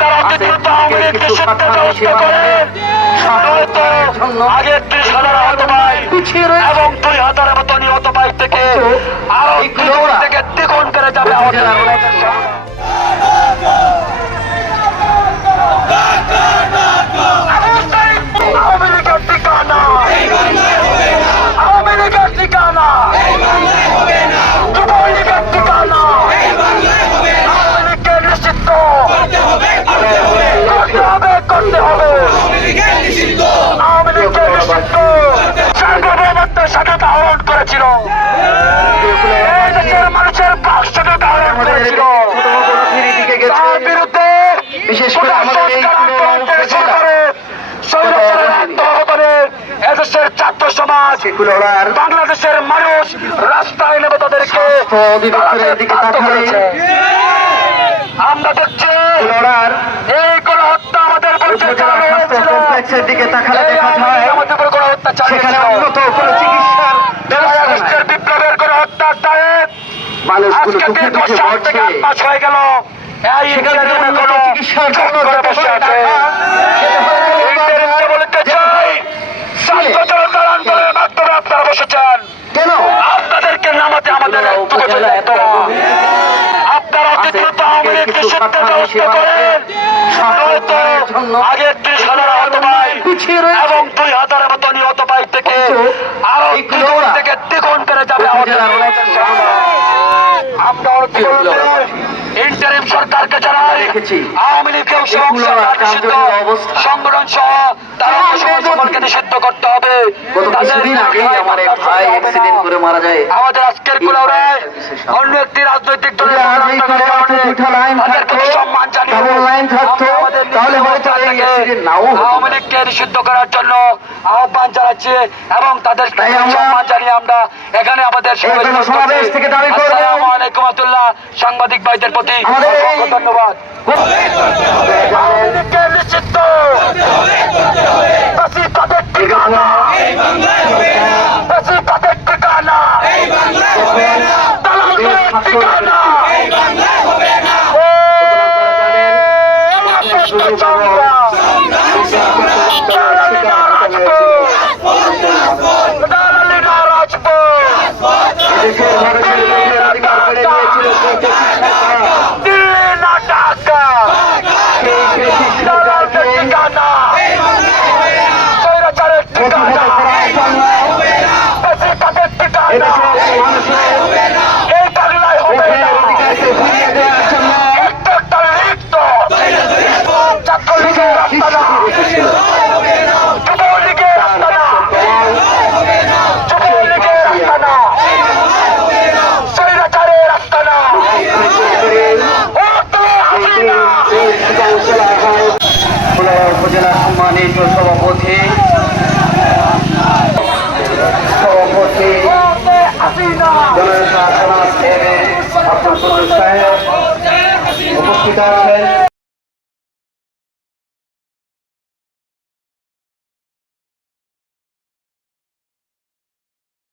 আপনারা দ্রুত আওয়ামী লীগ নিষিদ্ধ ব্যবস্থা করেন, নয়তো আগে 30,000 আহত ভাই এবং 2,000-এর মতো নিহত ভাই থেকে আরো থেকে দ্বিগুণ করে যাবে আমাদের আওয়ামী লীগের ঠিকানা, আওয়ামী লীগের ঠিকানা, যুবলীগের ঠিকানা, আওয়ামী লীগকে নিষিদ্ধ করতে হবে, আওয়ামী লীগের নিষিদ্ধ সার্বভৌমত্বের স্বাধীনতা হরণ করেছিল, এই দেশের মানুষের বাক স্বাধীনতা হরণ করেছিল, তার বিরুদ্ধে বিশেষ করে আমাদের এই এদেশের ছাত্র সমাজ, বাংলাদেশের মানুষ রাস্তায় নেবে তাদেরকে। আমরা দেখছি এই গণহত্যা আমাদের কমপ্লেক্সের দিকে তাকালে দেখা যায় আমাদের উপর গণহত্যা চালিয়েছে। উন্নত কোনো চিকিৎসার আগস্টের বিপ্লবের গণহত্যার দায়ে আজকে দীর্ঘ 7 থেকে 8 মাস হয়ে গেল এই চিকিৎসার জন্য বসে আছে। বলতে চাই ছাত্র জনতার আন্দোলনের মাধ্যমে আপনারা বসেছেন, কেন আপনাদেরকে নামাতে আমাদের আপনারা দ্রুত আওয়ামী লীগ নিষিদ্ধ ব্যবস্থা করেন, নয়তো আগে 30,000 আহত ভাই এবং 2,000-এর মতো নিহত ভাই থেকে আরো থেকে দ্বিগুণ করে যাবে আমাদের। আমরা ইন্টারিম সরকারকে জানাই আওয়ামী লীগের সংগঠন সহ তারা সকলকে নিষিদ্ধ করতে হবে। আমাদের আজকের কুলাউড়ায় অন্য একটি রাজনৈতিক দলের সম্মান জানিয়ে আওয়ামী লীগকে নিষিদ্ধ করার জন্য আহ্বান জানাচ্ছি এবং তাদের সম্মান জানিয়ে আমরা এখানে আমাদের আসসালামু আলাইকুম রহমতুল্লাহ সাংবাদিক ভাইদের প্রতি ধন্যবাদ। উপজেলা সম্মানিত সভাপতি উপস্থিত আছেন